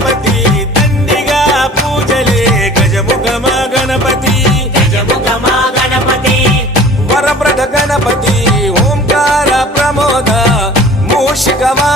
గణపతి దండిగా పూజలే గజముఖమ గణపతి గజముఖమా గణపతి వరప్రద గణపతి ఓంకార ప్రమోద మూషికమా